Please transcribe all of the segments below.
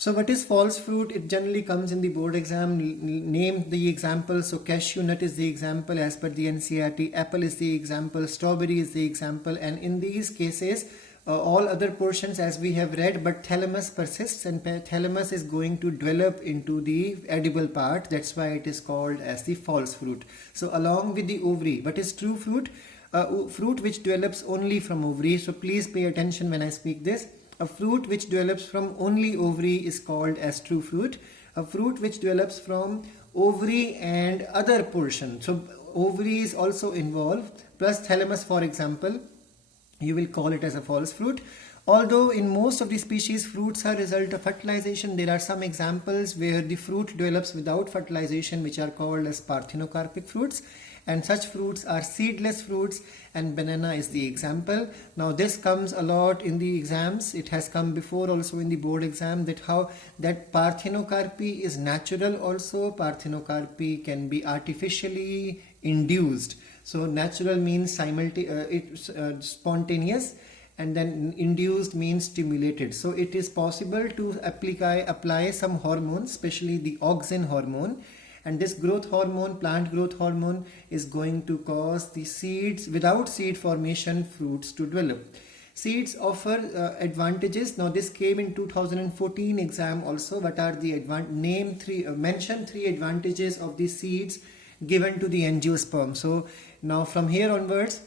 So what is false fruit? It generally comes in the board exam. Name the example. So cashew nut is the example as per the NCERT. Apple is the example. Strawberry is the example. And in these cases, all other portions as we have read, but thalamus persists, and thalamus is going to develop into the edible part. That's why it is called as the false fruit. So along with the ovary, what is true fruit? Fruit which develops only from ovary. So please pay attention when I speak this. A fruit which develops from only ovary is called as true fruit. A fruit which develops from ovary and other portion, so ovary is also involved, plus thalamus for example, you will call it as a false fruit. Although in most of the species fruits are result of fertilization, there are some examples where the fruit develops without fertilization, which are called as parthenocarpic fruits, and such fruits are seedless fruits, and banana is the example. Now this comes a lot in the exams. It has come before also in the board exam, that how that parthenocarpy is natural also. Parthenocarpy can be artificially induced. So natural means spontaneous, and then induced means stimulated. So it is possible to apply some hormones, especially the auxin hormone, and this growth hormone, plant growth hormone, is going to cause the seeds, without seed formation, fruits to develop. Seeds offer advantages. Now this came in 2014 exam also. What are the mention three advantages of the seeds given to the angiosperm. So now from here onwards,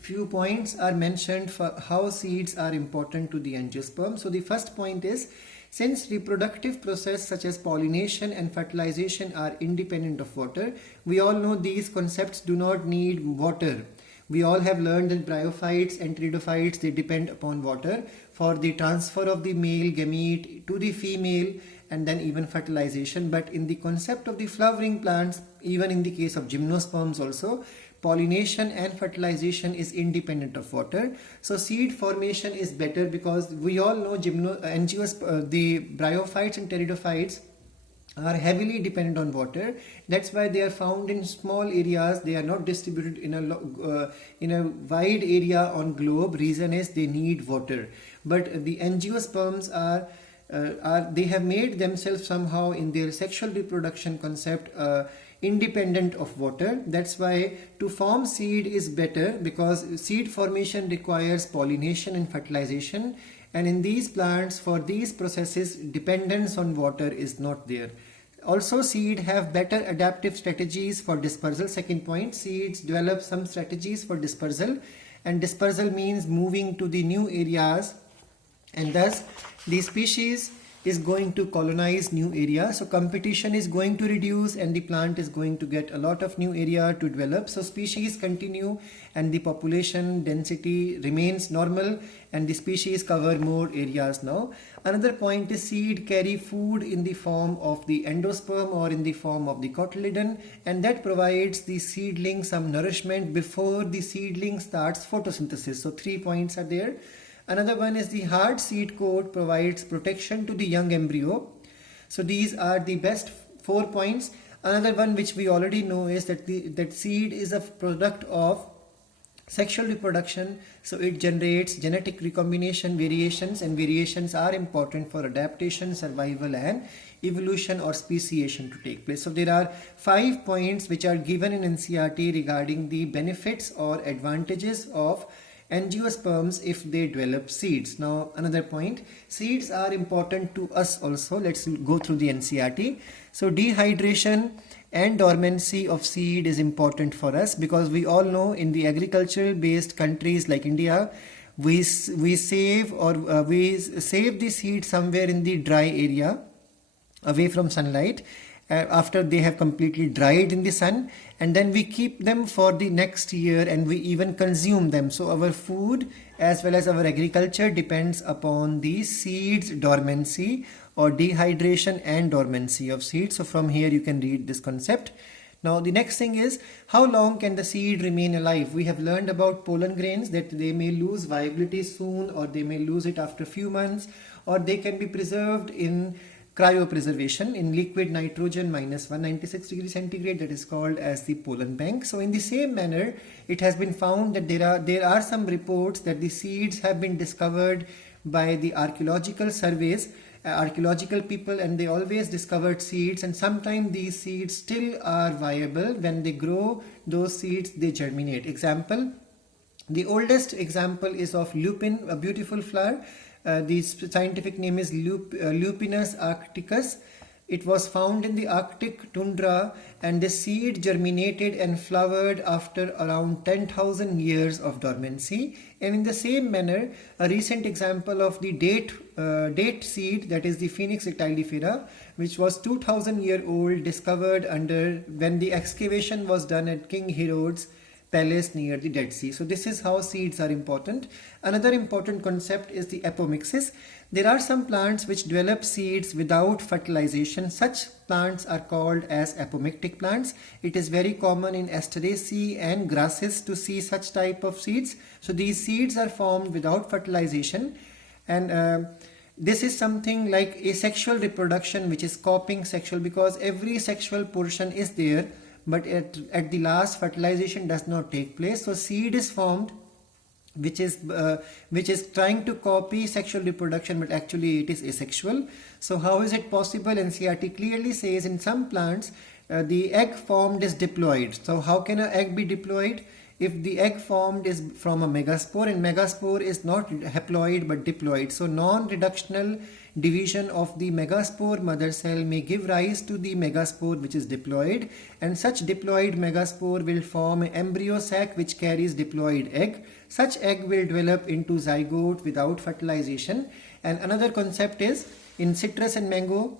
few points are mentioned for how seeds are important to the angiosperm. So the first point is, since reproductive process such as pollination and fertilization are independent of water, we all know these concepts do not need water. We all have learned that bryophytes and pteridophytes, they depend upon water for the transfer of the male gamete to the female, and then even fertilization. But in the concept of the flowering plants, even in the case of gymnosperms also, pollination and fertilization is independent of water. So seed formation is better, because we all know the bryophytes and pteridophytes are heavily dependent on water. That's why they are found in small areas. They are not distributed in a wide area on globe. Reason is they need water. But the angiosperms they have made themselves somehow in their sexual reproduction concept independent of water. That's why to form seed is better, because seed formation requires pollination and fertilization, and in these plants, for these processes, dependence on water is not there. Also, seed have better adaptive strategies for dispersal. Second point, seeds develop some strategies for dispersal, and dispersal means moving to the new areas, and thus the species is going to colonize new area. So competition is going to reduce, and the plant is going to get a lot of new area to develop. So species continue, and the population density remains normal, and the species cover more areas now. Another point is, seed carry food in the form of the endosperm or in the form of the cotyledon, and that provides the seedling some nourishment before the seedling starts photosynthesis. So 3 points are there. Another one is the hard seed coat provides protection to the young embryo. So these are the best 4 points. Another one which we already know is that that seed is a product of sexual reproduction. So it generates genetic recombination variations, and variations are important for adaptation, survival, and evolution or speciation to take place. So there are 5 points which are given in NCERT regarding the benefits or advantages of angiosperms if they develop seeds. Now another point, seeds are important to us also. Let's go through the NCERT. So dehydration and dormancy of seed is important for us, because we all know in the agricultural based countries like India, we save the seed somewhere in the dry area away from sunlight, after they have completely dried in the sun, and then we keep them for the next year, and we even consume them. So our food as well as our agriculture depends upon the seeds dormancy or dehydration and dormancy of seeds. So from here you can read this concept. Now the next thing is, how long can the seed remain alive? We have learned about pollen grains, that they may lose viability soon, or they may lose it after a few months, or they can be preserved in cryopreservation in liquid nitrogen minus 196 degrees centigrade, that is called as the pollen bank. So in the same manner, it has been found that there are some reports that the seeds have been discovered by the archaeological surveys, archaeological people, and they always discovered seeds, and sometimes these seeds still are viable. When they grow those seeds, they germinate. Example, the oldest example is of lupin, a beautiful flower. The scientific name is Lupinus arcticus. It was found in the Arctic tundra, and the seed germinated and flowered after around 10,000 years of dormancy. And in the same manner, a recent example of the date seed, that is the Phoenix ectylifera, which was 2,000 year old, discovered when the excavation was done at King Herod's palace near the Dead Sea. So this is how seeds are important. Another important concept is the apomixis. There are some plants which develop seeds without fertilization. Such plants are called as apomictic plants. It is very common in Asteraceae and grasses to see such type of seeds. So these seeds are formed without fertilization, and this is something like asexual reproduction, which is coping sexual, because every sexual portion is there, but at the last fertilization does not take place. So seed is formed which is trying to copy sexual reproduction, but actually it is asexual. So how is it possible? NCERT clearly says in some plants the egg formed is diploid. So how can an egg be diploid? If the egg formed is from a megaspore, and megaspore is not haploid but diploid. So non-reductional division of the megaspore mother cell may give rise to the megaspore which is diploid, and such diploid megaspore will form an embryo sac which carries diploid egg. Such egg will develop into zygote without fertilization. And another concept is in citrus and mango,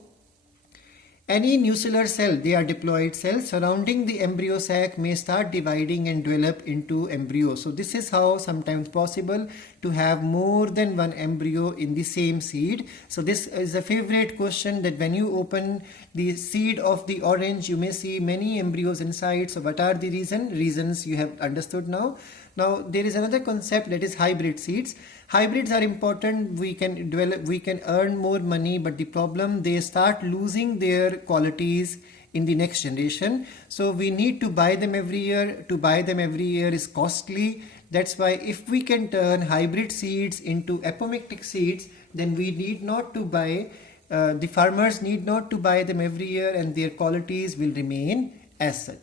any nuclear cell, they are diploid cells, surrounding the embryo sac may start dividing and develop into embryo. So this is how sometimes possible to have more than one embryo in the same seed. So this is a favorite question, that when you open the seed of the orange, you may see many embryos inside. So what are the reasons you have understood now. Now there is another concept, that is hybrid seeds. Hybrids are important. We can earn more money, but the problem, they start losing their qualities in the next generation. So we need to buy them every year. To buy them every year is costly. That's why if we can turn hybrid seeds into apomictic seeds, then we need not to buy, the farmers need not to buy them every year, and their qualities will remain as such.